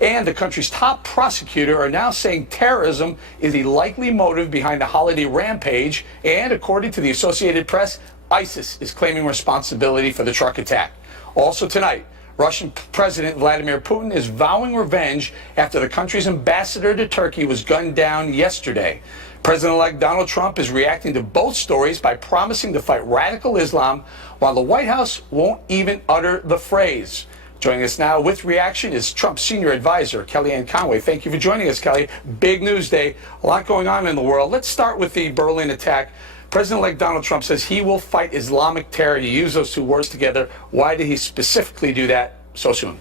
and the country's top prosecutor are now saying terrorism is the likely motive behind the holiday rampage. And according to the Associated Press, ISIS is claiming responsibility for the truck attack. Also tonight, Russian President Vladimir Putin is vowing revenge after the country's ambassador to Turkey was gunned down yesterday. President-elect Donald Trump is reacting to both stories by promising to fight radical Islam, while the White House won't even utter the phrase. Joining us now with reaction is Trump's senior advisor, Kellyanne Conway. Thank you for joining us, Kelly. Big news day, a lot going on in the world. Let's start with the Berlin attack. President-elect Donald Trump says he will fight Islamic terror. You use those two words together. Why did he specifically do that so soon?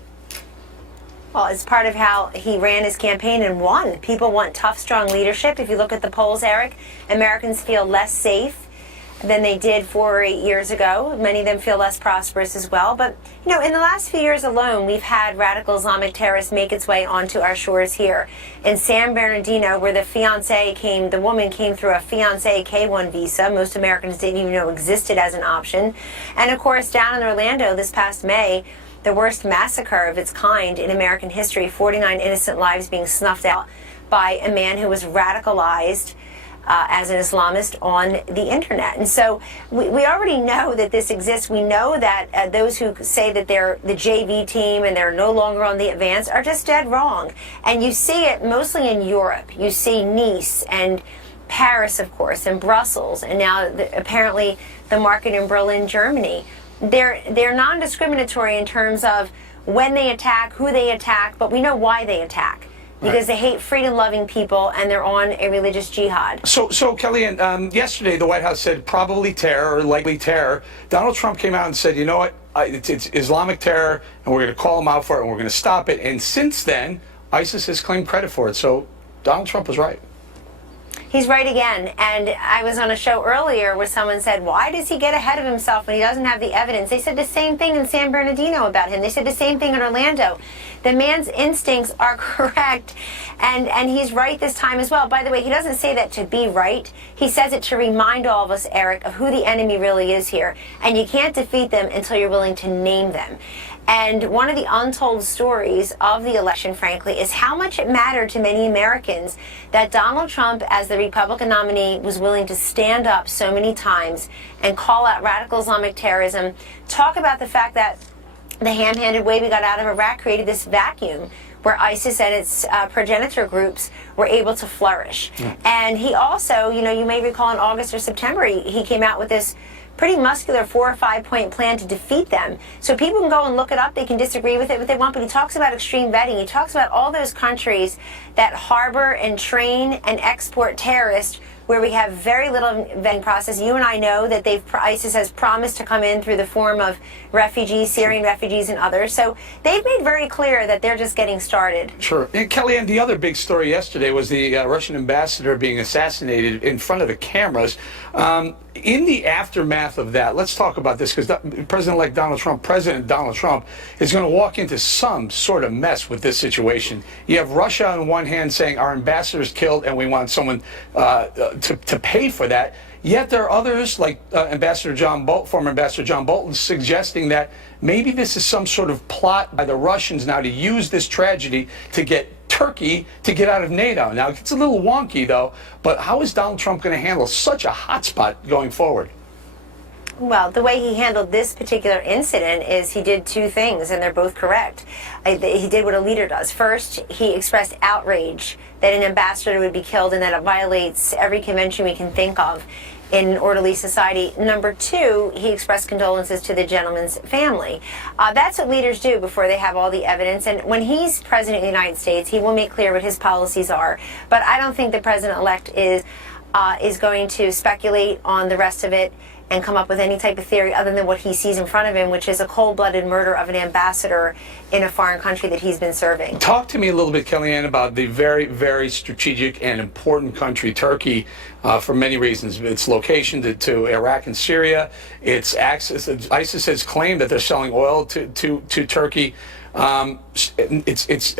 Well, it's part of how he ran his campaign and won. People want tough, strong leadership. If you look at the polls, Eric, Americans feel less safe than they did 4 or 8 years ago. Many of them feel less prosperous as well. But, you know, in the last few years alone, we've had radical Islamic terrorists make its way onto our shores here. In San Bernardino, where the woman came through a fiancé K-1 visa. Most Americans didn't even know existed as an option. And, of course, down in Orlando this past May, the worst massacre of its kind in American history, 49 innocent lives being snuffed out by a man who was radicalized as an Islamist on the internet. And so we already know that this exists. We know that those who say that they're the JV team and they're no longer on the advance are just dead wrong. And you see it mostly in Europe. You see Nice and Paris, of course, and Brussels, and now apparently the market in Berlin, Germany. They're non-discriminatory in terms of when they attack, who they attack, but we know why they attack. Because they hate freedom-loving people and they're on a religious jihad. So Kellyanne, yesterday the White House said probably terror or likely terror. Donald Trump came out and said, you know what, it's Islamic terror and we're going to call them out for it and we're going to stop it. And since then, ISIS has claimed credit for it. So Donald Trump was right. He's right again. And I was on a show earlier where someone said, why does he get ahead of himself when he doesn't have the evidence? They said the same thing in San Bernardino about him. They said the same thing in Orlando. The man's instincts are correct, and he's right this time as well. By the way, he doesn't say that to be right. He says it to remind all of us, Eric, of who the enemy really is here. And you can't defeat them until you're willing to name them. And one of the untold stories of the election, frankly, is how much it mattered to many Americans that Donald Trump, as the Republican nominee, was willing to stand up so many times and call out radical Islamic terrorism, talk about the fact that the ham-handed way we got out of Iraq created this vacuum where ISIS and its progenitor groups were able to flourish. And he also, you know, you may recall in August or September, he came out with this pretty muscular 4 or 5 point plan to defeat them. So people can go and look it up. They can disagree with it if they want, but he talks about extreme vetting. He talks about all those countries that harbor and train and export terrorists where we have very little vetting process. You and I know that ISIS has promised to come in through the form of refugees, Syrian refugees and others. So they've made very clear that they're just getting started. Sure. And Kellyanne, the other big story yesterday was the Russian ambassador being assassinated in front of the cameras. In the aftermath of that, let's talk about this, because President Donald Trump is going to walk into some sort of mess with this situation. You have Russia on one hand saying our ambassador is killed and we want someone to pay for that. Yet there are others, like former Ambassador John Bolton, suggesting that maybe this is some sort of plot by the Russians now to use this tragedy to get Turkey to get out of NATO. Now, it's a little wonky, though, but how is Donald Trump going to handle such a hotspot going forward? Well, the way he handled this particular incident is he did two things, and they're both correct. He did what a leader does. First, he expressed outrage that an ambassador would be killed and that it violates every convention we can think of in an orderly society. Number two, he expressed condolences to the gentleman's family. That's what leaders do before they have all the evidence. And when he's president of the United States, he will make clear what his policies are. But I don't think the president-elect is going to speculate on the rest of it and come up with any type of theory other than what he sees in front of him, which is a cold-blooded murder of an ambassador in a foreign country that he's been serving. Talk to me a little bit, Kellyanne, about the very, very strategic and important country, Turkey, for many reasons. Its location to Iraq and Syria, its access. ISIS has claimed that they're selling oil to Turkey. It's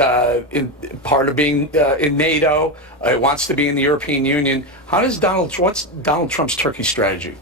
part of being in NATO. It wants to be in the European Union. What's Donald Trump's Turkey strategy?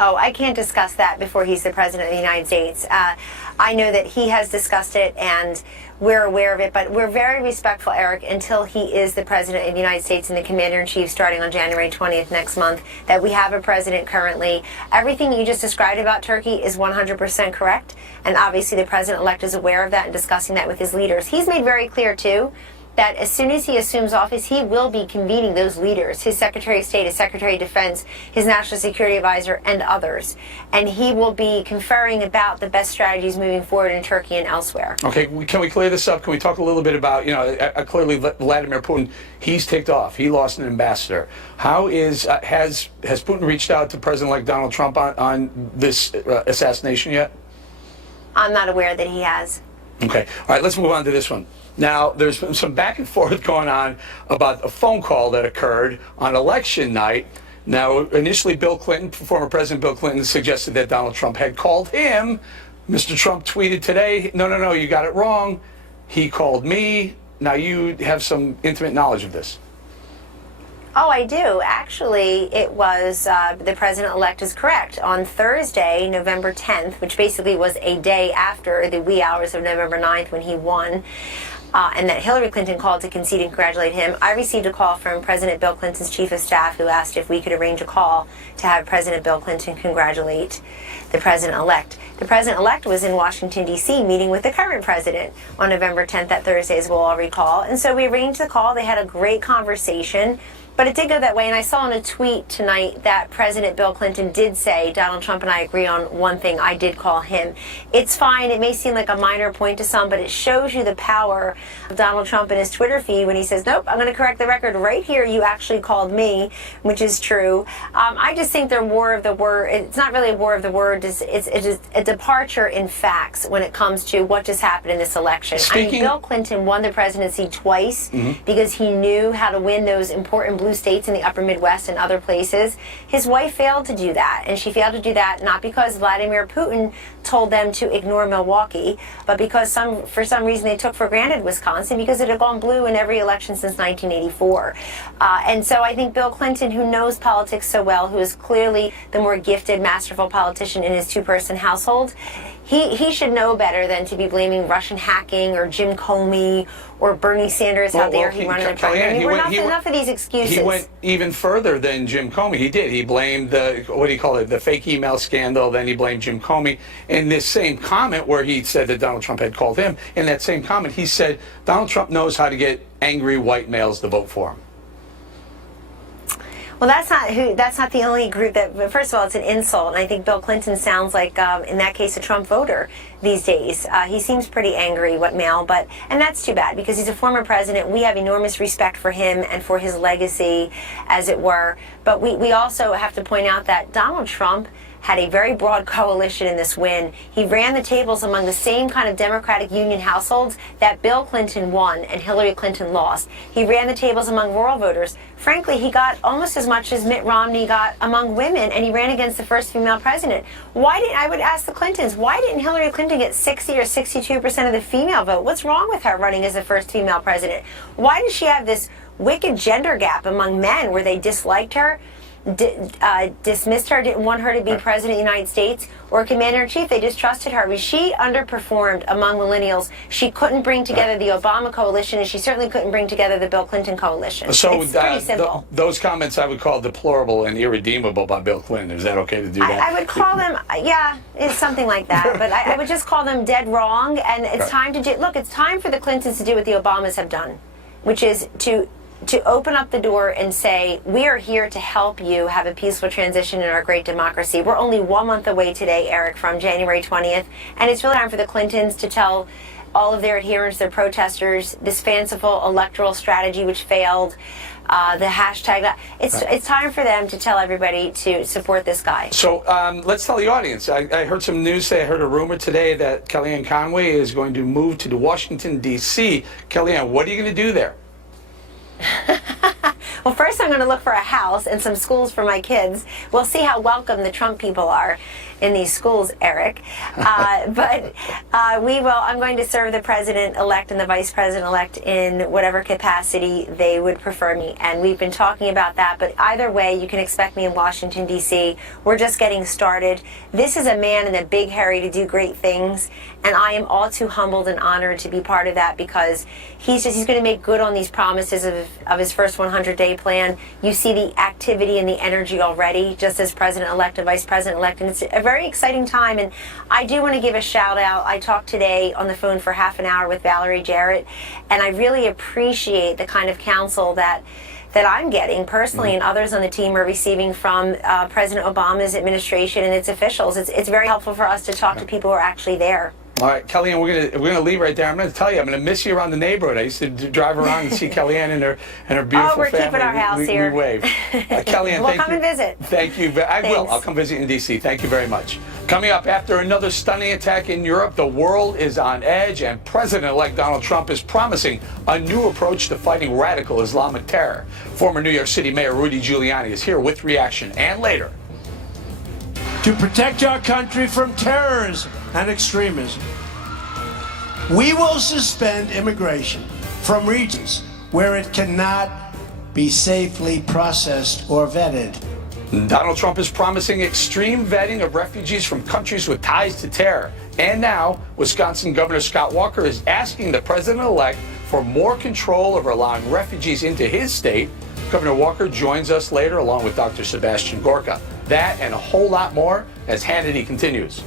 Oh, I can't discuss that before he's the president of the United States. I know that he has discussed it and we're aware of it, but we're very respectful, Eric, until he is the president of the United States and the commander-in-chief starting on January 20th next month, that we have a president currently. Everything you just described about Turkey is 100% correct, and obviously the president-elect is aware of that and discussing that with his leaders. He's made very clear, too, that as soon as he assumes office, he will be convening those leaders, his Secretary of State, his Secretary of Defense, his National Security Advisor, and others. And he will be conferring about the best strategies moving forward in Turkey and elsewhere. Okay, can we clear this up? Can we talk a little bit about, clearly Vladimir Putin, he's ticked off. He lost an ambassador. How is, has Putin reached out to President-elect Donald Trump on this assassination yet? I'm not aware that he has. Okay, all right, let's move on to this one. Now, there's been some back and forth going on about a phone call that occurred on election night. Now, initially, Bill Clinton, former President Bill Clinton, suggested that Donald Trump had called him. Mr. Trump tweeted today, no, you got it wrong. He called me. Now, you have some intimate knowledge of this. Oh, I do. Actually, it was the president-elect is correct. On Thursday, November 10th, which basically was a day after the wee hours of November 9th when he won, and that Hillary Clinton called to concede and congratulate him, I received a call from President Bill Clinton's chief of staff who asked if we could arrange a call to have President Bill Clinton congratulate the president-elect. The president-elect was in Washington, D.C. meeting with the current president on November 10th, that Thursday, as we'll all recall. And so we arranged the call. They had a great conversation. But it did go that way, and I saw in a tweet tonight that President Bill Clinton did say, Donald Trump and I agree on one thing, I did call him. It's fine, it may seem like a minor point to some, but it shows you the power of Donald Trump in his Twitter feed when he says, nope, I'm going to correct the record right here, you actually called me, which is true. I just think they're war of the word. It's not really a war of the word, it's a departure in facts when it comes to what just happened in this election. Bill Clinton won the presidency twice because he knew how to win those important blue states in the upper Midwest and other places. His wife failed to do that, and she failed to do that not because Vladimir Putin told them to ignore Milwaukee, but because for some reason they took for granted Wisconsin because it had gone blue in every election since 1984. And so I think Bill Clinton, who knows politics so well, who is clearly the more gifted, masterful politician in his two-person household, he should know better than to be blaming Russian hacking or Jim Comey or Bernie Sanders, how dare he run in the primary. Enough of these excuses. He went even further than Jim Comey. He did. He blamed the fake email scandal. Then he blamed Jim Comey. In this same comment where he said that Donald Trump had called him, in that same comment he said Donald Trump knows how to get angry white males to vote for him. Well, that's not the only group that, first of all, it's an insult, and I think Bill Clinton sounds like, in that case, a Trump voter these days. He seems pretty angry, what male, and that's too bad, because he's a former president. We have enormous respect for him and for his legacy, as it were, but we also have to point out that Donald Trump had a very broad coalition in this win. He ran the tables among the same kind of Democratic Union households that Bill Clinton won and Hillary Clinton lost. He ran the tables among rural voters. Frankly, he got almost as much as Mitt Romney got among women, and he ran against the first female president. I would ask the Clintons, why didn't Hillary Clinton get 60 or 62% of the female vote? What's wrong with her running as the first female president? Why did she have this wicked gender gap among men where they disliked her, dismissed her, didn't want her to be president of the United States or commander-in-chief? They distrusted her. She underperformed among millennials. She couldn't bring together the Obama coalition, and she certainly couldn't bring together the Bill Clinton coalition. So it's pretty simple. Those comments I would call deplorable and irredeemable by Bill Clinton. Is that okay to do that? I would call them, yeah, it's something like that. But I would just call them dead wrong, and it's time to do, look, it's time for the Clintons to do what the Obamas have done, which is to open up the door and say, we are here to help you have a peaceful transition in our great democracy. We're only 1 month away today, Eric, from January 20th, and it's really time for the Clintons to tell all of their adherents, their protesters, this fanciful electoral strategy which failed, the hashtag. It's time for them to tell everybody to support this guy. So let's tell the audience. I heard some news say, I heard a rumor today that Kellyanne Conway is going to move to Washington, D.C. Kellyanne, what are you going to do there? Well, first I'm going to look for a house and some schools for my kids. We'll see how welcome the Trump people are. in these schools, Eric. But I'm going to serve the President-elect and the Vice President-elect in whatever capacity they would prefer me. And we've been talking about that. But either way, you can expect me in Washington, D.C. We're just getting started. This is a man in a big hurry to do great things. And I am all too humbled and honored to be part of that, because he's going to make good on these promises of his first 100-day plan. You see the activity and the energy already, just as President-elect and Vice President-elect, and it's a very exciting time. And I do want to give a shout out. I talked today on the phone for half an hour with Valerie Jarrett, and I really appreciate the kind of counsel that I'm getting personally and others on the team are receiving from President Obama's administration and its officials. It's very helpful for us to talk to people who are actually there. All right, Kellyanne, we're gonna leave right there. I'm gonna tell you, I'm gonna miss you around the neighborhood. I used to drive around and see Kellyanne and her beautiful we're family. keeping our house here. We wave. Kellyanne, We'll come and visit. Thank you. I will. I'll come visit in D.C. Thank you very much. Coming up, after another stunning attack in Europe, the world is on edge, and President-elect Donald Trump is promising a new approach to fighting radical Islamic terror. Former New York City Mayor Rudy Giuliani is here with reaction, and later. To protect our country from terrorism and extremism, we will suspend immigration from regions where it cannot be safely processed or vetted. Donald Trump is promising extreme vetting of refugees from countries with ties to terror. And now, Wisconsin Governor Scott Walker is asking the president-elect for more control over allowing refugees into his state. Governor Walker joins us later along with Dr. Sebastian Gorka. That and a whole lot more as Hannity continues.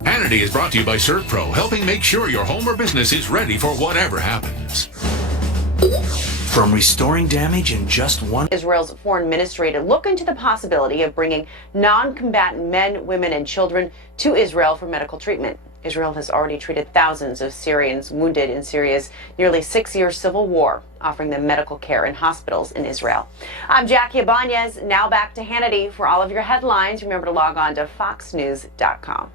Hannity is brought to you by CertPro, helping make sure your home or business is ready for whatever happens. From restoring damage in just one. Israel's foreign ministry to look into the possibility of bringing non-combatant men, women, and children to Israel for medical treatment. Israel has already treated thousands of Syrians wounded in Syria's nearly 6-year civil war, offering them medical care in hospitals in Israel. I'm Jackie Ibanez. Now back to Hannity for all of your headlines. Remember to log on to foxnews.com.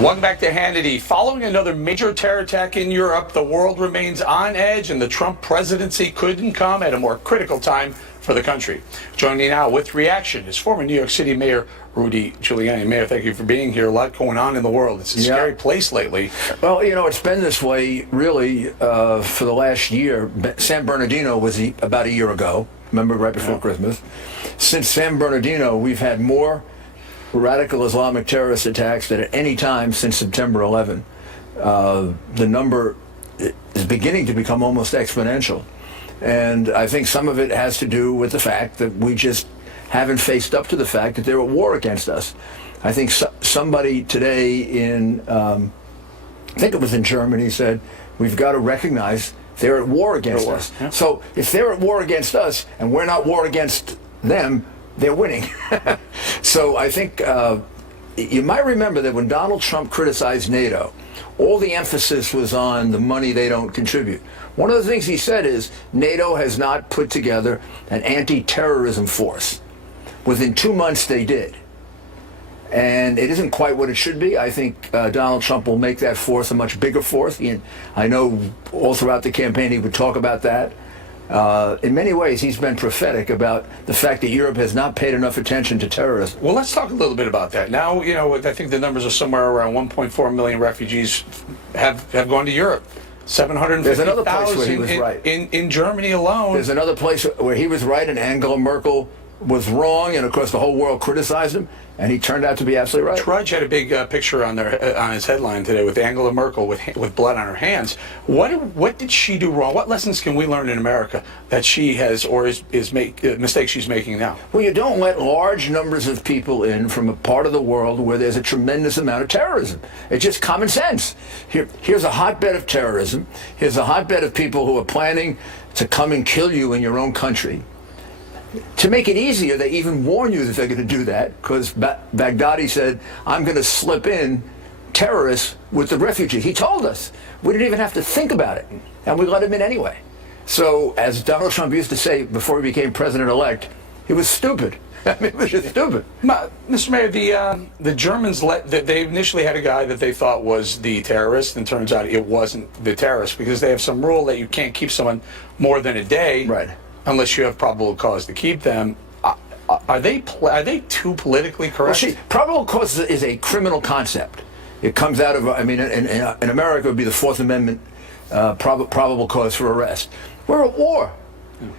Welcome back to Hannity. Following another major terror attack in Europe, the world remains on edge, and the Trump presidency couldn't come at a more critical time for the country. Joining me now with reaction is former New York City Mayor Rudy Giuliani. Mayor, thank you for being here. A lot going on in the world. It's a scary place lately. Well, you know, it's been this way really for the last year. San Bernardino was about a year ago, remember, right before Christmas. Since San Bernardino, we've had more radical Islamic terrorist attacks than at any time since September 11. The number is beginning to become almost exponential. And I think some of it has to do with the fact that we just haven't faced up to the fact that they're at war against us. I think somebody today I think it was in Germany, said, we've got to recognize they're at war against us. Yeah. So if they're at war against us and we're not at war against them, they're winning. So I think you might remember that when Donald Trump criticized NATO, all the emphasis was on the money they don't contribute. One of the things he said is NATO has not put together an anti-terrorism force. Within 2 months they did. And it isn't quite what it should be. I think Donald Trump will make that force a much bigger force. I know all throughout the campaign he would talk about that. In many ways, he's been prophetic about the fact that Europe has not paid enough attention to terrorism. Well, let's talk a little bit about that. Now, you know, I think the numbers are somewhere around 1.4 million refugees have gone to Europe. 750,000 There's another place where he was right. In Germany alone. There's another place where he was right and Angela Merkel was wrong, and of course the whole world criticized him, and he turned out to be absolutely right. Trudge had a big picture on his headline today with Angela Merkel with blood on her hands. What did she do wrong? What lessons can we learn in America that she has or is mistakes she's making now? Well, you don't let large numbers of people in from a part of the world where there's a tremendous amount of terrorism. It's just common sense. Here's a hotbed of terrorism. Here's a hotbed of people who are planning to come and kill you in your own country. To make it easier, they even warn you that they're going to do that, because Baghdadi said, I'm going to slip in terrorists with the refugees. He told us. We didn't even have to think about it, and we let him in anyway. So, as Donald Trump used to say before he became president-elect, he was stupid. I mean, it was just stupid. Mr. Mayor, the Germans, they initially had a guy that they thought was the terrorist, and turns out it wasn't the terrorist, because they have some rule that you can't keep someone more than a day. Right. unless you have probable cause to keep them. Are they too politically correct? Well, see, probable cause is a criminal concept. It comes out of, I mean, in America, it would be the Fourth Amendment, probable cause for arrest. We're at war.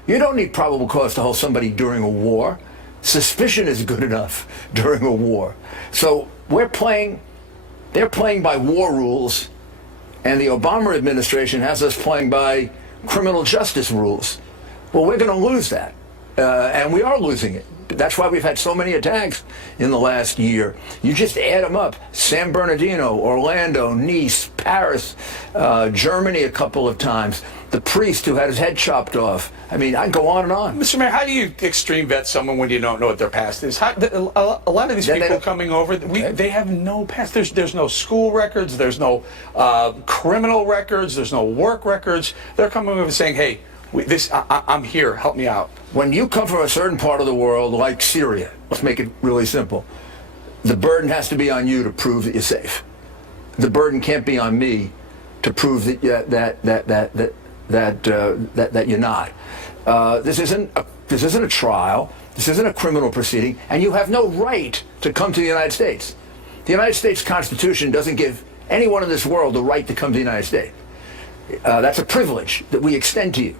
You don't need probable cause to hold somebody during a war. Suspicion is good enough during a war. So they're playing by war rules, and the Obama administration has us playing by criminal justice rules. Well, we're going to lose that, and we are losing it. That's why we've had so many attacks in the last year. You just add them up: San Bernardino, Orlando, Nice, Paris, Germany a couple of times. The priest who had his head chopped off. I mean, I can go on and on. Mr. Mayor, how do you extreme vet someone when you don't know what their past is? A lot of these people coming over, they have no past. There's no school records. There's no criminal records. There's no work records. They're coming over saying, hey, I'm here. Help me out. When you come from a certain part of the world, like Syria, let's make it really simple. The burden has to be on you to prove that you're safe. The burden can't be on me to prove that you're not. This isn't a trial. This isn't a criminal proceeding, and you have no right to come to the United States. The United States Constitution doesn't give anyone in this world the right to come to the United States. That's a privilege that we extend to you.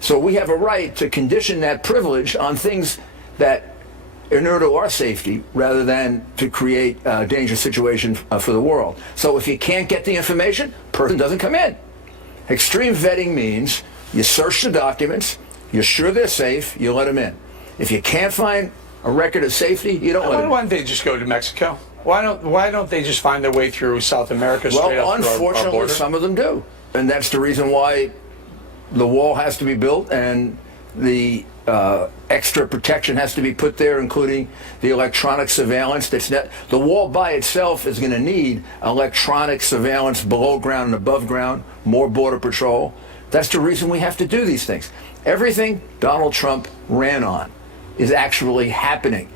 So we have a right to condition that privilege on things that inure to our safety rather than to create a dangerous situation for the world. So if you can't get the information, person doesn't come in. Extreme vetting means you search the documents, you're sure they're safe, you let them in. If you can't find a record of safety, you don't let them in. Why don't they just go to Mexico? Why don't they just find their way through South America straight up through our unfortunately, border? some of them do. And that's the reason why the wall has to be built and the extra protection has to be put there, including the electronic surveillance. The wall by itself is going to need electronic surveillance below ground and above ground, more border patrol. That's the reason we have to do these things. Everything Donald Trump ran on is actually happening.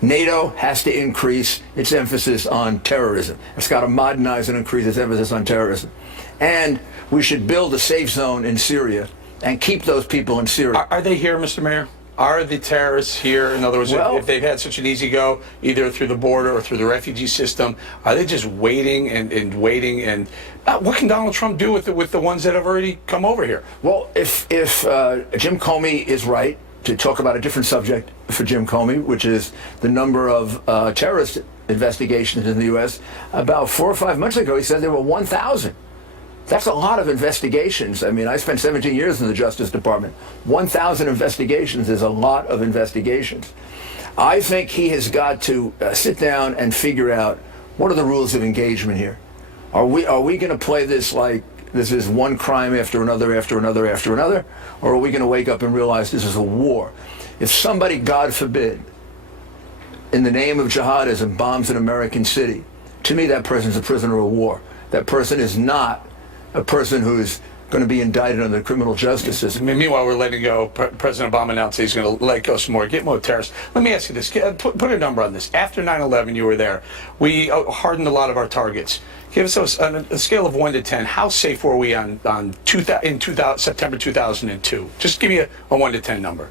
NATO has to increase its emphasis on terrorism. It's got to modernize and increase its emphasis on terrorism. And we should build a safe zone in Syria and keep those people in Syria. Are they here, Mr. Mayor? Are the terrorists here? In other words, if they've had such an easy go, either through the border or through the refugee system, are they just waiting and waiting? And what can Donald Trump do with the ones that have already come over here? Well, if Jim Comey is right, to talk about a different subject for Jim Comey, which is the number of terrorist investigations in the U.S., about 4 or 5 months ago, he said there were 1,000. That's a lot of investigations. I mean, I spent 17 years in the Justice Department. 1,000 investigations is a lot of investigations. I think he has got to sit down and figure out what are the rules of engagement here. Are we going to play this like this is one crime after another, after another, after another? Or are we going to wake up and realize this is a war? If somebody, God forbid, in the name of jihadism bombs an American city, to me that person's a prisoner of war. That person is not a person who is going to be indicted under the criminal justice system. Meanwhile, we're letting go. President Obama announced he's going to let go some more, get more terrorists. Let me ask you this. Put a number on this. After 9/11, you were there. We hardened a lot of our targets. Give us a scale of 1 to 10. How safe were we on September 2002? Just give me a 1 to 10 number.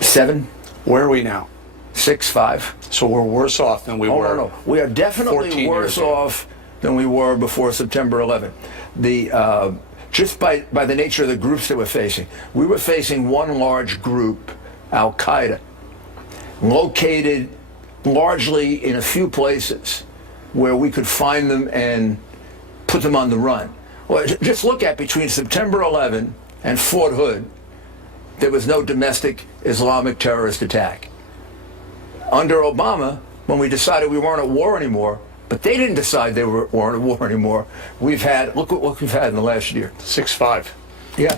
7. Where are we now? 6, 5. So we're worse off than we were. No. We are definitely worse off than we were before September 11. Just by the nature of the groups that we're facing, we were facing one large group, Al Qaeda, located largely in a few places where we could find them and put them on the run. Well, just look at between September 11 and Fort Hood, there was no domestic Islamic terrorist attack. Under Obama, when we decided we weren't at war anymore, but they didn't decide they weren't at war anymore, we've had, look what we've had in the last year. 6-5. Yeah.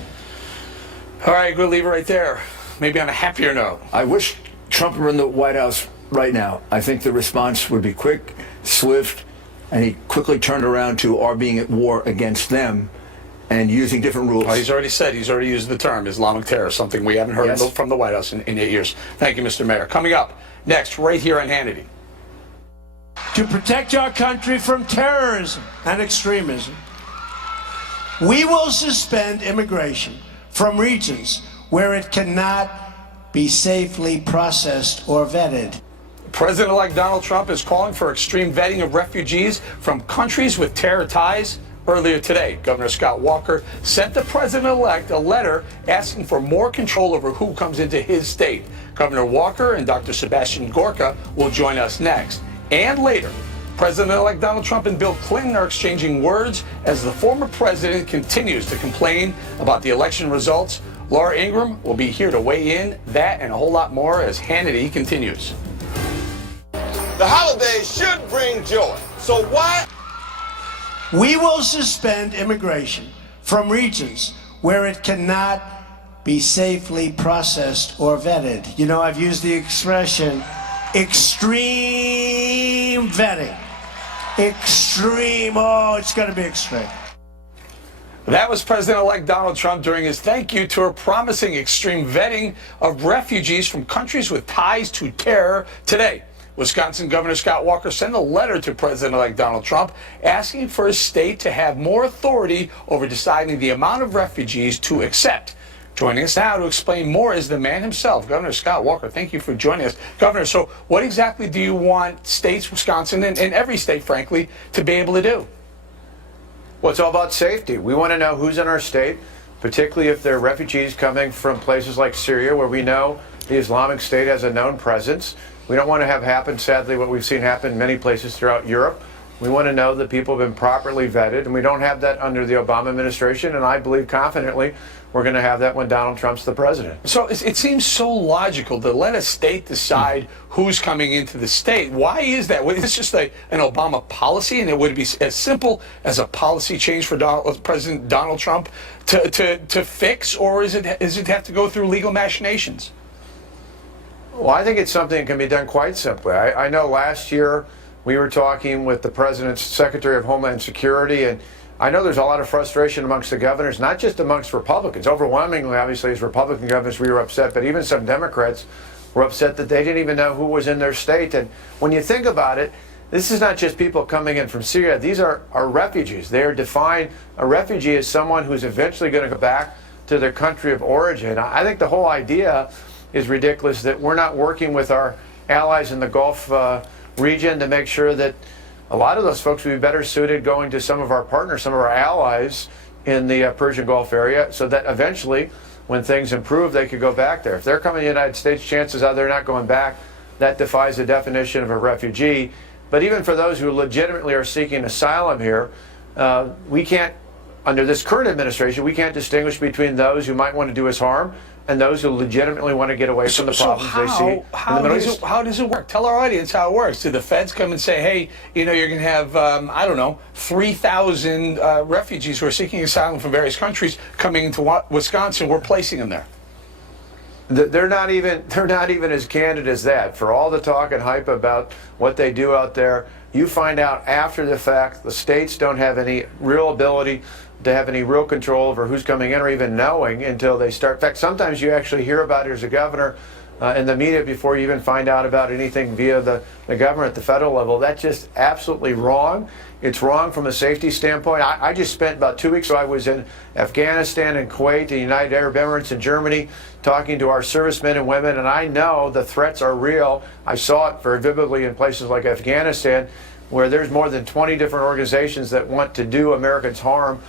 All right, we'll leave it right there. Maybe on a happier note. I wish Trump were in the White House right now. I think the response would be quick, swift, and he quickly turned around to our being at war against them and using different rules. Well, he's already used the term Islamic terror, something we haven't heard from the White House in 8 years. Thank you, Mr. Mayor. Coming up next, right here on Hannity. To protect our country from terrorism and extremism, We will suspend immigration from regions where it cannot be safely processed or vetted. President-elect Donald Trump is calling for extreme vetting of refugees from countries with terror ties. Earlier today, Governor Scott Walker sent the president-elect a letter asking for more control over who comes into his state. Governor Walker and Dr. Sebastian Gorka will join us next. And later, President-elect Donald Trump and Bill Clinton are exchanging words as the former president continues to complain about the election results. Laura Ingraham will be here to weigh in that and a whole lot more as Hannity continues. The holidays should bring joy, so why? We will suspend immigration from regions where it cannot be safely processed or vetted. You know, I've used the expression extreme vetting. Extreme, oh, it's going to be extreme. That was President-elect Donald Trump during his thank you tour promising extreme vetting of refugees from countries with ties to terror today. Wisconsin Governor Scott Walker sent a letter to President-elect Donald Trump asking for his state to have more authority over deciding the amount of refugees to accept. Joining us now to explain more is the man himself, Governor Scott Walker. Thank you for joining us. Governor, so what exactly do you want states, Wisconsin, and every state, frankly, to be able to do? Well, it's all about safety. We want to know who's in our state, particularly if they're refugees coming from places like Syria, where we know the Islamic State has a known presence. We don't want to have happen, sadly, what we've seen happen in many places throughout Europe. We want to know that people have been properly vetted, and we don't have that under the Obama administration, and I believe confidently we're going to have that when Donald Trump's the president. So it seems so logical to let a state decide who's coming into the state. Why is that? Is this just an Obama policy, and it would be as simple as a policy change for President Donald Trump to fix, or does it have to go through legal machinations? Well, I think it's something that can be done quite simply. I know last year we were talking with the President's Secretary of Homeland Security, and I know there's a lot of frustration amongst the governors, not just amongst Republicans. Overwhelmingly, obviously, as Republican governors, we were upset, but even some Democrats were upset that they didn't even know who was in their state. And when you think about it, this is not just people coming in from Syria. These are refugees. They are defined, a refugee is someone who's eventually going to go back to their country of origin. I think the whole idea is ridiculous that we're not working with our allies in the Gulf region to make sure that a lot of those folks would be better suited going to some of our partners, some of our allies in the Persian Gulf area, so that eventually, when things improve, they could go back there. If they're coming to the United States, chances are they're not going back. That defies the definition of a refugee. But even for those who legitimately are seeking asylum here, we can't, under this current administration, we can't distinguish between those who might want to do us harm and those who legitimately want to get away from the problems they see in the Middle East. How does it work? Tell our audience how it works. Do the feds come and say, hey, you know, you're going to have, I don't know, 3,000 refugees who are seeking asylum from various countries coming into Wisconsin. We're placing them there. They're not even as candid as that. For all the talk and hype about what they do out there, you find out after the fact the states don't have any real ability to have any real control over who's coming in or even knowing until they start. In fact, sometimes you actually hear about it as a governor in the media before you even find out about anything via the government at the federal level. That's just absolutely wrong. It's wrong from a safety standpoint. I just spent about 2 weeks, so I was in Afghanistan and Kuwait, the United Arab Emirates and Germany, talking to our servicemen and women, and I know the threats are real. I saw it very vividly in places like Afghanistan, where there's more than 20 different organizations that want to do Americans harm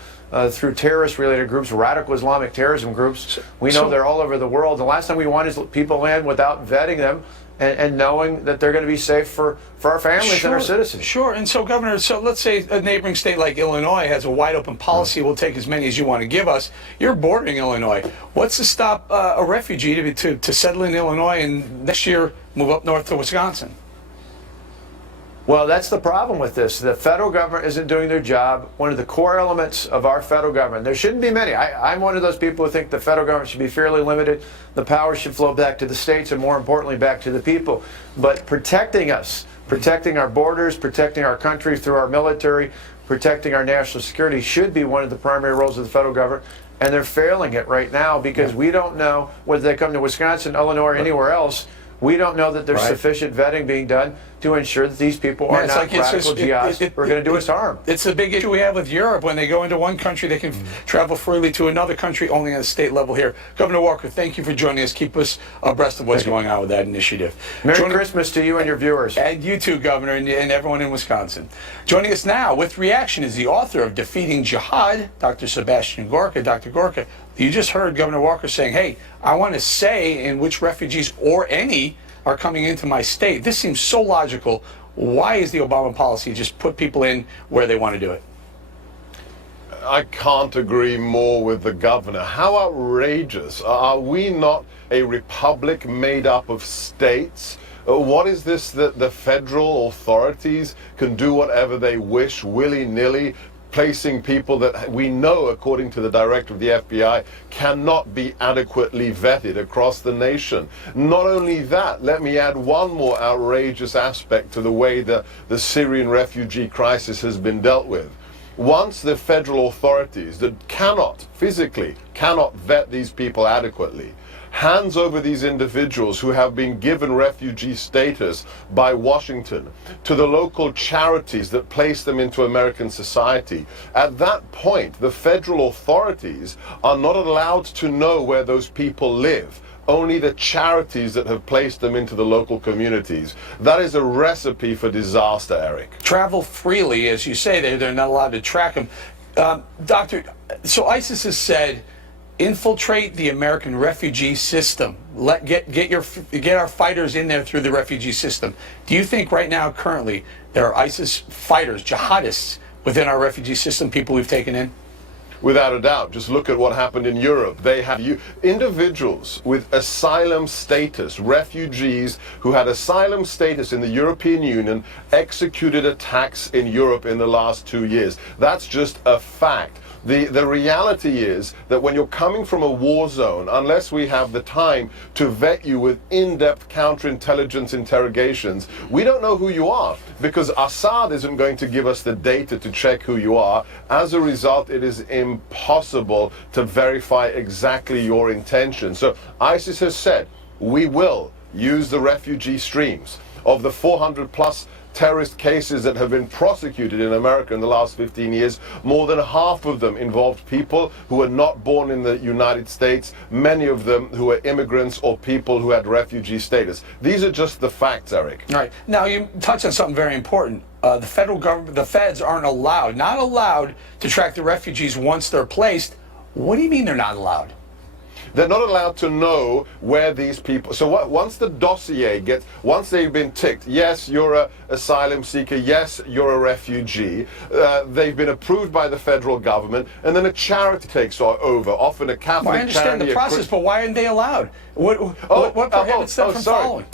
through terrorist-related groups, radical Islamic terrorism groups. We know they're all over the world. The last time we wanted people in without vetting them and knowing that they're going to be safe for our families and our citizens. Sure. And so, Governor, so let's say a neighboring state like Illinois has a wide-open policy. We'll take as many as you want to give us. You're bordering Illinois. What's to stop a refugee to settle in Illinois and next year move up north to Wisconsin? Well, that's the problem with this. The federal government isn't doing their job. One of the core elements of our federal government, there shouldn't be many. I'm one of those people who think the federal government should be fairly limited. The power should flow back to the states and, more importantly, back to the people. But protecting us, protecting our borders, protecting our country through our military, protecting our national security should be one of the primary roles of the federal government. And they're failing it right now because we don't know whether they come to Wisconsin, Illinois, or anywhere else. We don't know that there's sufficient vetting being done to ensure that these people are not radical jihadists who are going to do us harm. It's a big issue we have with Europe. When they go into one country, they can travel freely to another country only on a state level here. Governor Walker, thank you for joining us. Keep us abreast of what's going on with that initiative. Merry Christmas to you and your viewers. And you too, Governor, and everyone in Wisconsin. Joining us now with reaction is the author of Defeating Jihad, Dr. Sebastian Gorka. Dr. Gorka, you just heard Governor Walker saying, hey, I want to say in which refugees or any are coming into my state. This seems so logical. Why is the Obama policy just put people in where they want to do it? I can't agree more with the governor. How outrageous. Are we not a republic made up of states? What is this that the federal authorities can do whatever they wish, willy-nilly, placing people that we know, according to the director of the FBI, cannot be adequately vetted across the nation? Not only that, let me add one more outrageous aspect to the way the Syrian refugee crisis has been dealt with. Once the federal authorities that physically cannot vet these people adequately, hands over these individuals who have been given refugee status by Washington to the local charities that place them into American society. At that point, the federal authorities are not allowed to know where those people live. Only the charities that have placed them into the local communities. That is a recipe for disaster, Eric. Travel freely, as you say, they're not allowed to track them. Doctor, so ISIS has said, infiltrate the American refugee system. Get our fighters in there through the refugee system. Do you think right now, currently, there are ISIS fighters, jihadists, within our refugee system, people we've taken in? Without a doubt. Just look at what happened in Europe. They have individuals with asylum status, refugees who had asylum status in the European Union, executed attacks in Europe in the last 2 years. That's just a fact. The reality is that when you're coming from a war zone, unless we have the time to vet you with in-depth counterintelligence interrogations, we don't know who you are, because Assad isn't going to give us the data to check who you are. As a result, it is impossible to verify exactly your intention. So ISIS has said, we will use the refugee streams. Of the 400 plus terrorist cases that have been prosecuted in America in the last 15 years, more than half of them involved people who were not born in the United States, many of them who were immigrants or people who had refugee status. These are just the facts, Eric. All right. Now, you touched on something very important. The federal government, the feds aren't not allowed to track the refugees once they're placed. What do you mean they're not allowed? They're not allowed to know where these people. So once the dossier once they've been ticked, yes, you're an asylum seeker, yes, you're a refugee, they've been approved by the federal government, and then a charity takes over, often a Catholic charity. Well, I understand the process, but why aren't they allowed? What prohibits them from following?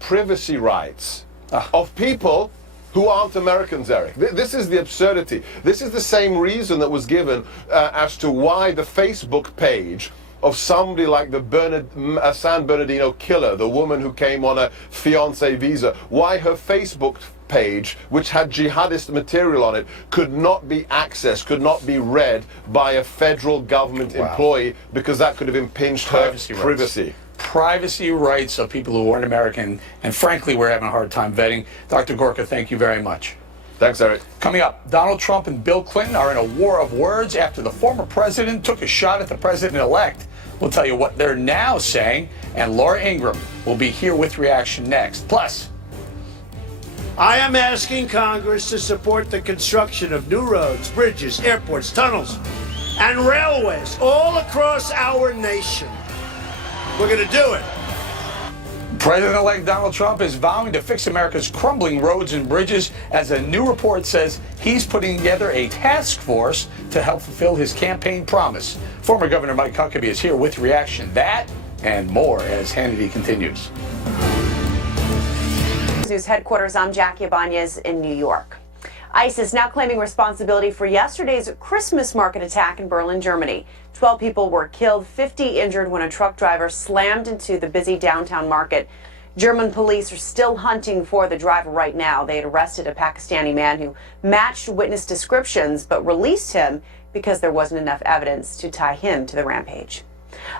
Privacy rights of people who aren't Americans, Eric. This is the absurdity. This is the same reason that was given as to why the Facebook page of somebody like the San Bernardino killer, the woman who came on a fiancé visa, why her Facebook page, which had jihadist material on it, could not be accessed, could not be read by a federal government employee, because that could have impinged her privacy. Privacy rights of people who aren't American, and frankly, we're having a hard time vetting. Dr. Gorka, thank you very much. Thanks, Eric. Coming up, Donald Trump and Bill Clinton are in a war of words after the former president took a shot at the president-elect. We'll tell you what they're now saying, and Laura Ingraham will be here with reaction next. Plus, I am asking Congress to support the construction of new roads, bridges, airports, tunnels, and railways all across our nation. We're going to do it. President-elect Donald Trump is vowing to fix America's crumbling roads and bridges as a new report says he's putting together a task force to help fulfill his campaign promise. Former Governor Mike Huckabee is here with reaction. That and more as Hannity continues. News headquarters, I'm Jackie Ibanez in New York. ISIS now claiming responsibility for yesterday's Christmas market attack in Berlin, Germany. 12 people were killed, 50 injured when a truck driver slammed into the busy downtown market. German police are still hunting for the driver right now. They had arrested a Pakistani man who matched witness descriptions but released him because there wasn't enough evidence to tie him to the rampage.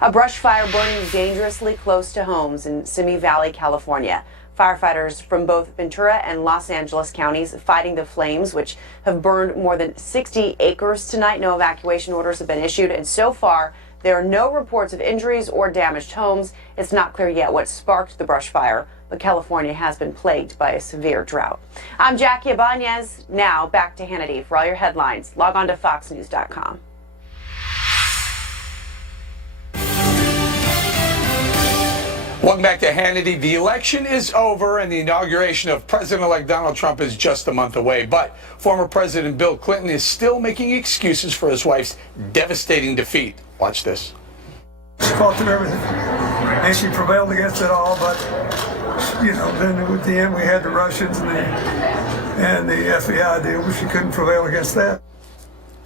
A brush fire burning dangerously close to homes in Simi Valley, California. Firefighters from both Ventura and Los Angeles counties fighting the flames, which have burned more than 60 acres tonight. No evacuation orders have been issued, and so far, there are no reports of injuries or damaged homes. It's not clear yet what sparked the brush fire, but California has been plagued by a severe drought. I'm Jackie Ibanez. Now back to Hannity for all your headlines. Log on to foxnews.com. Welcome back to Hannity. The election is over and the inauguration of President-elect Donald Trump is just a month away. But former President Bill Clinton is still making excuses for his wife's devastating defeat. Watch this. She fought through everything, and she prevailed against it all. But, you know, then at the end we had the Russians and the FBI deal, but she couldn't prevail against that.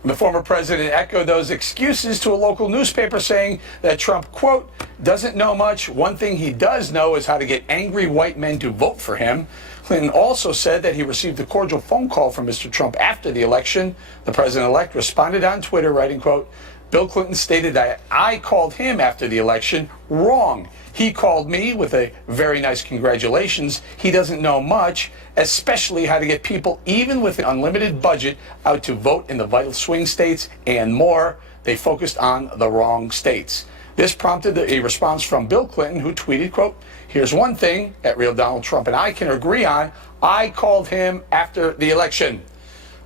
The former president echoed those excuses to a local newspaper, saying that Trump, quote, doesn't know much. One thing he does know is how to get angry white men to vote for him. Clinton also said that he received a cordial phone call from Mr. Trump after the election. The president-elect responded on Twitter, writing, quote, Bill Clinton stated that I called him after the election. Wrong. He called me with a very nice congratulations. He doesn't know much, especially how to get people, even with an unlimited budget, out to vote in the vital swing states and more. They focused on the wrong states. This prompted a response from Bill Clinton, who tweeted, quote, here's one thing that real Donald Trump and I can agree on. I called him after the election.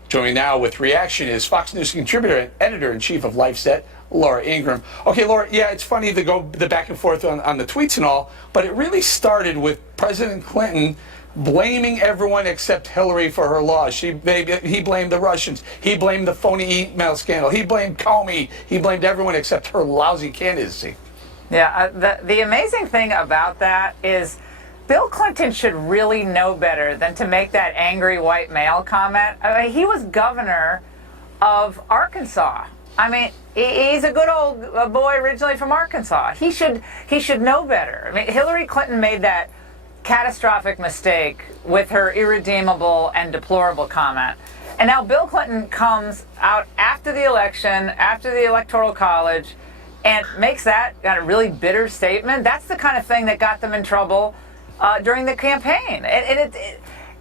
Joining now with reaction is Fox News contributor and editor-in-chief of LifeSet, Laura Ingraham. Okay, Laura, yeah, it's funny to go the back and forth on the tweets and all, but it really started with President Clinton blaming everyone except Hillary for her loss. He blamed the Russians. He blamed the phony email scandal. He blamed Comey. He blamed everyone except her lousy candidacy. Yeah, the amazing thing about that is Bill Clinton should really know better than to make that angry white male comment. I mean, he was governor of Arkansas. I mean, he's a good old boy originally from Arkansas. He should know better. I mean, Hillary Clinton made that catastrophic mistake with her irredeemable and deplorable comment. And now Bill Clinton comes out after the election, after the Electoral College, and makes that kind of really bitter statement. That's the kind of thing that got them in trouble during the campaign.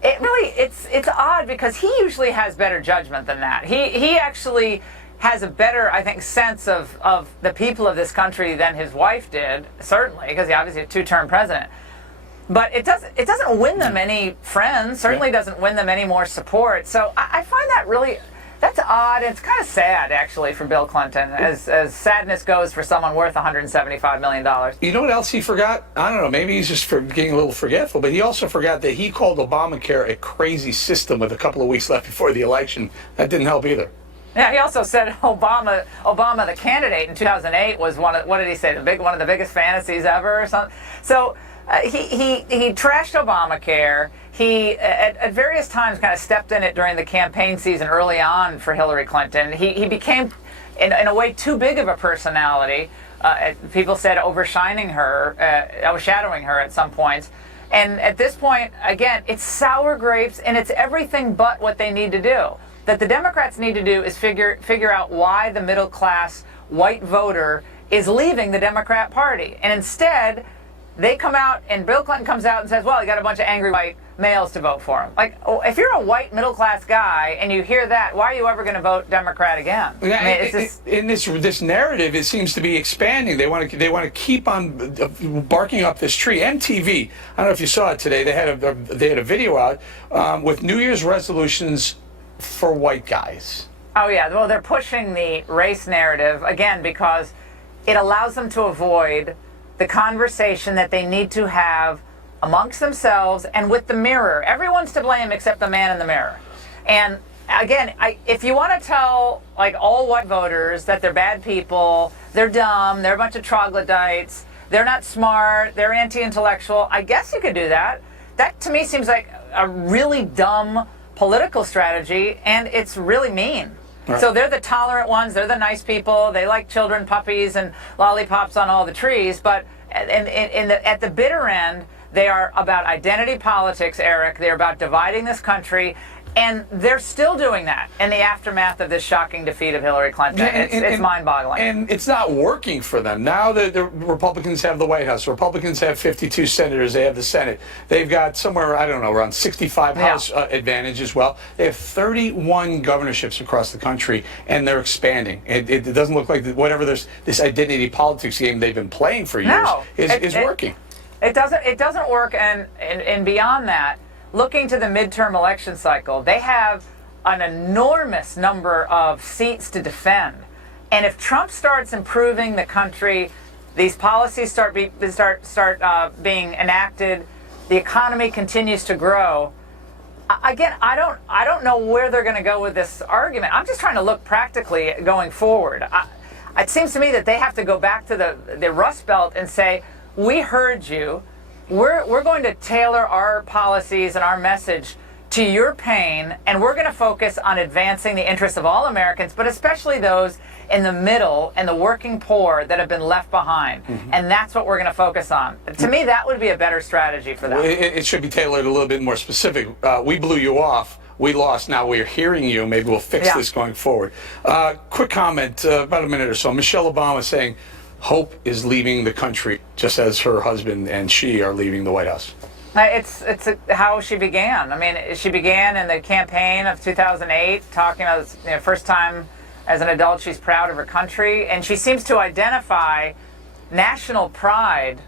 It's odd because he usually has better judgment than that. He actually has a better, I think, sense of the people of this country than his wife did, certainly, because he obviously a two-term president. But it doesn't win them any friends, certainly doesn't win them any more support. So I find that really, that's odd. It's kind of sad, actually, for Bill Clinton, as sadness goes for someone worth $175 million. You know what else he forgot? I don't know, maybe he's just getting a little forgetful, but he also forgot that he called Obamacare a crazy system with a couple of weeks left before the election. That didn't help either. Yeah, he also said Obama, the candidate in 2008, was what did he say? One of the biggest fantasies ever, or something. So he trashed Obamacare. He at various times kind of stepped in it during the campaign season early on for Hillary Clinton. He became, in a way, too big of a personality. People said overshadowing her at some points. And at this point, again, it's sour grapes, and it's everything but what they need to do. That the Democrats need to do is figure out why the middle class white voter is leaving the Democrat Party. And instead, they come out, and Bill Clinton comes out and says, well, you got a bunch of angry white males to vote for him. Like, if you're a white middle class guy and you hear that, why are you ever going to vote Democrat again? Yeah, I mean, it's just, in this narrative, it seems to be expanding. They want to keep on barking up this tree. MTV, I don't know if you saw it today. They had a video out with New Year's resolutions for white guys. Oh yeah, well, they're pushing the race narrative again because it allows them to avoid the conversation that they need to have amongst themselves and with the mirror. Everyone's to blame except the man in the mirror. And again, if you want to tell like all white voters that they're bad people, they're dumb, they're a bunch of troglodytes, they're not smart, they're anti-intellectual, I guess you could do that. That to me seems like a really dumb political strategy, and it's really mean. Right. So they're the tolerant ones, they're the nice people, they like children, puppies, and lollipops on all the trees, but at the bitter end, they are about identity politics, Eric. They're about dividing this country. And they're still doing that in the aftermath of this shocking defeat of Hillary Clinton. It's mind-boggling. And it's not working for them. Now the Republicans have the White House. Republicans have 52 senators. They have the Senate. They've got somewhere, I don't know, around 65 House advantage as well. They have 31 governorships across the country, and they're expanding. It doesn't look like whatever this identity politics game they've been playing for years is working. It doesn't work, and beyond that, looking to the midterm election cycle, they have an enormous number of seats to defend. And if Trump starts improving the country, these policies start being enacted, the economy continues to grow. Again, I don't know where they're going to go with this argument. I'm just trying to look practically going forward. It seems to me that they have to go back to the Rust Belt and say, we heard you. We're going to tailor our policies and our message to your pain, and we're going to focus on advancing the interests of all Americans, but especially those in the middle and the working poor that have been left behind. And that's what we're going to focus on. To me, that would be a better strategy for them. It should be tailored a little bit more specific. We blew you off. We lost. Now we're hearing you. Maybe we'll fix this going forward. Quick comment, about a minute or so. Michelle Obama saying, hope is leaving the country, just as her husband and she are leaving the White House. It's how she began. I mean, she began in the campaign of 2008, talking about the first time as an adult she's proud of her country, and she seems to identify national pride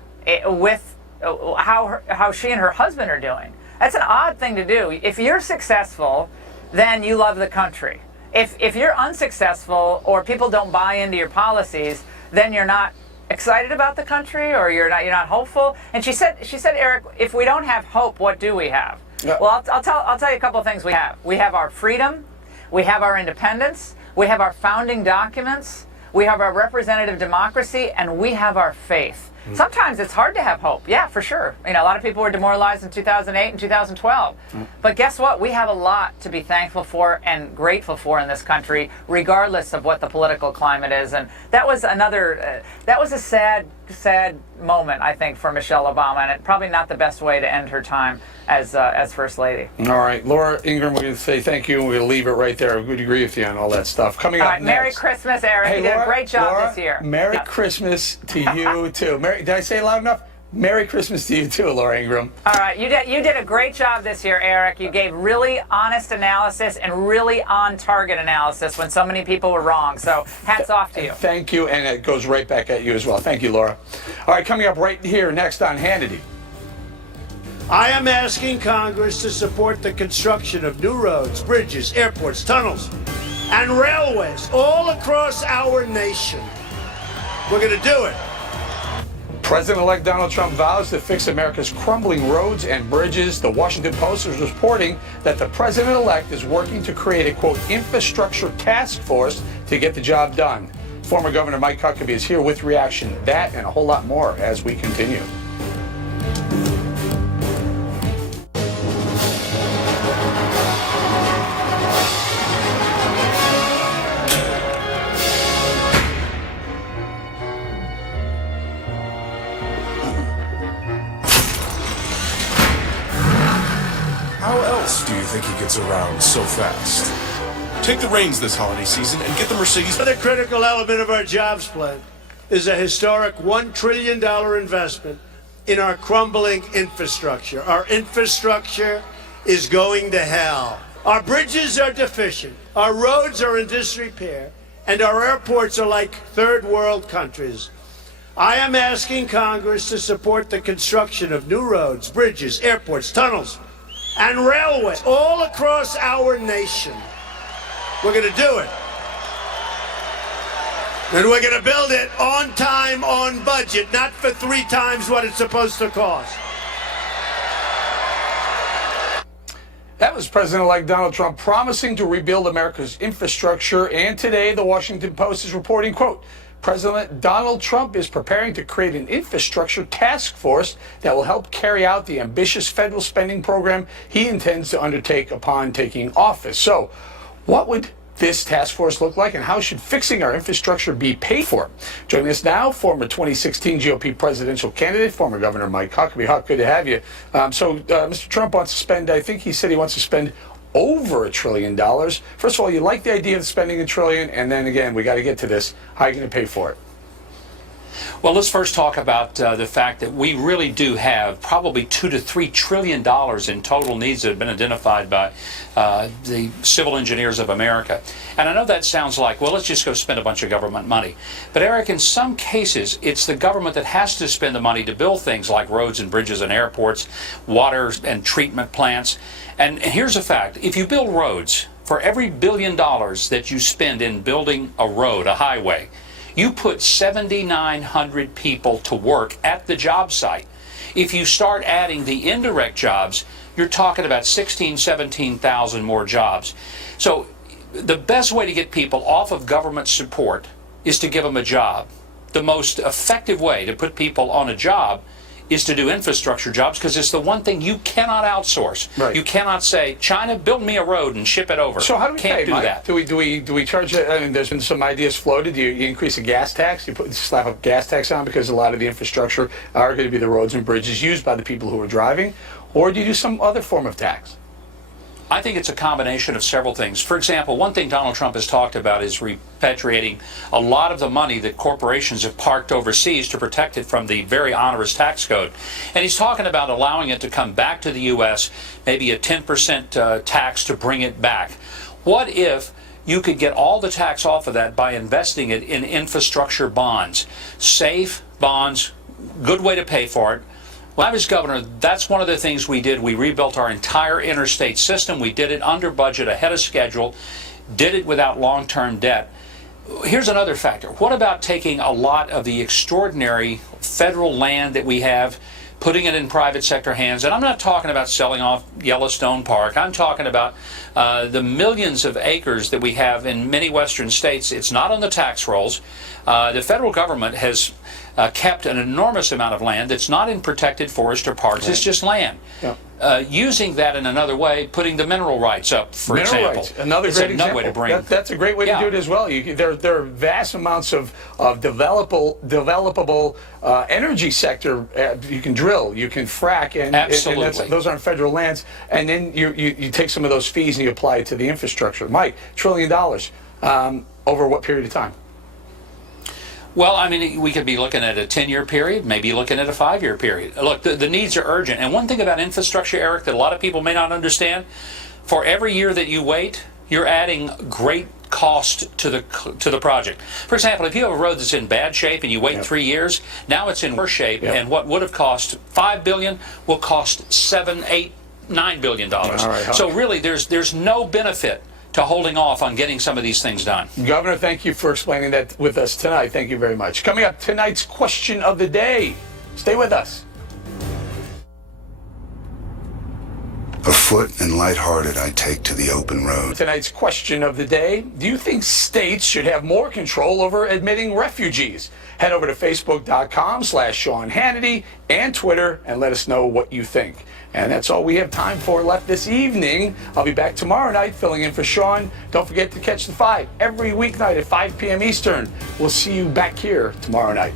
with how she and her husband are doing. That's an odd thing to do. If you're successful, then you love the country. If you're unsuccessful or people don't buy into your policies, then you're not excited about the country, or you're not hopeful. And she said, Eric, if we don't have hope, what do we have? Well, I'll tell you a couple of things we have. We have our freedom, we have our independence, we have our founding documents, we have our representative democracy, and we have our faith. Sometimes it's hard to have hope. Yeah, for sure. A lot of people were demoralized in 2008 and 2012. But guess what? We have a lot to be thankful for and grateful for in this country, regardless of what the political climate is. And that was a sad moment, I think, for Michelle Obama, and probably not the best way to end her time as First Lady. All right, Laura Ingraham, we're going to say thank you, and we're going to leave it right there. I would agree with you on all that stuff. Coming up next. Merry Christmas, Eric. Hey, you did Laura, a great job Laura, this year. Merry Christmas to you, too. Did I say it loud enough? Merry Christmas to you, too, Laura Ingraham. All right, you did a great job this year, Eric. You gave really honest analysis and really on-target analysis when so many people were wrong. So hats off to you. Thank you, and it goes right back at you as well. Thank you, Laura. All right, coming up right here next on Hannity. I am asking Congress to support the construction of new roads, bridges, airports, tunnels, and railways all across our nation. We're going to do it. President-elect Donald Trump vows to fix America's crumbling roads and bridges. The Washington Post is reporting that the president-elect is working to create a, quote, infrastructure task force to get the job done. Former Governor Mike Huckabee is here with reaction. That and a whole lot more as we continue. How else do you think he gets around so fast? Take the reins this holiday season and get the Mercedes. Another critical element of our jobs plan is a historic $1 trillion investment in our crumbling infrastructure. Our infrastructure is going to hell. Our bridges are deficient. Our roads are in disrepair. And our airports are like third world countries. I am asking Congress to support the construction of new roads, bridges, airports, tunnels, and railways all across our nation. We're going to do it. And we're going to build it on time, on budget, not for 3 times what it's supposed to cost. That was President-elect Donald Trump promising to rebuild America's infrastructure. And today, the Washington Post is reporting, quote, President Donald Trump is preparing to create an infrastructure task force that will help carry out the ambitious federal spending program he intends to undertake upon taking office. So, what would this task force look like, and how should fixing our infrastructure be paid for? Joining us now, former 2016 GOP presidential candidate, former Governor Mike Huckabee. Huck, good to have you. Mr. Trump wants to spend, I think he said he wants to spend over $1 trillion. First of all, you like the idea of spending $1 trillion, and then again, we got to get to this. How are you going to pay for it? Well, let's first talk about the fact that we really do have probably $2 to $3 trillion in total needs that have been identified by the civil engineers of America. And I know that sounds like, well, let's just go spend a bunch of government money. But Eric, in some cases, it's the government that has to spend the money to build things like roads and bridges and airports, water and treatment plants. And here's a fact. If you build roads, for every $1 billion that you spend in building a road, a highway, you put 7,900 people to work at the job site. If you start adding the indirect jobs, you're talking about 16,000, 17,000 more jobs. So the best way to get people off of government support is to give them a job. The most effective way to put people on a job is to do infrastructure jobs, because it's the one thing you cannot outsource. Right. You cannot say, China, build me a road and ship it over. So how do we Can't pay, do Mike? that. Do we charge it? I mean, there's been some ideas floated. Do you increase the gas tax? You slap a gas tax on because a lot of the infrastructure are going to be the roads and bridges used by the people who are driving, or do you do some other form of tax? I think it's a combination of several things. For example, one thing Donald Trump has talked about is repatriating a lot of the money that corporations have parked overseas to protect it from the very onerous tax code. And he's talking about allowing it to come back to the U.S., maybe a 10% tax to bring it back. What if you could get all the tax off of that by investing it in infrastructure bonds? Safe bonds, good way to pay for it. When I was governor, that's one of the things we did. We rebuilt our entire interstate system. We did it under budget, ahead of schedule, did it without long-term debt. Here's another factor. What about taking a lot of the extraordinary federal land that we have, putting it in private sector hands? And I'm not talking about selling off Yellowstone Park. I'm talking about the millions of acres that we have in many western states. It's not on the tax rolls. The federal government has kept an enormous amount of land that's not in protected forest or parks. It's just land. Yeah. Using that in another way, putting the mineral rights up, for example. Rights. Another great example. Way to bring, that's a great way to do it as well. There are vast amounts of developable energy sector. You can drill, you can frack, and those aren't federal lands. And then you take some of those fees and you apply it to the infrastructure. Mike, $1 trillion over what period of time? Well, I mean, we could be looking at a 10-year period, maybe looking at a 5-year period. Look, the needs are urgent. And one thing about infrastructure, Eric, that a lot of people may not understand, for every year that you wait, you're adding great cost to the project. For example, if you have a road that's in bad shape and you wait 3 years, now it's in worse shape, and what would have cost $5 billion will cost $7, $8, $9 billion. So really, there's no benefit to holding off on getting some of these things done. Governor, thank you for explaining that with us tonight. Thank you very much. Coming up, tonight's question of the day. Stay with us. Afoot and lighthearted, I take to the open road. Tonight's question of the day: do you think states should have more control over admitting refugees? Head over to Facebook.com/Sean Hannity and Twitter and let us know what you think. And that's all we have time for left this evening. I'll be back tomorrow night filling in for Sean. Don't forget to catch The Five every weeknight at 5 p.m. Eastern. We'll see you back here tomorrow night.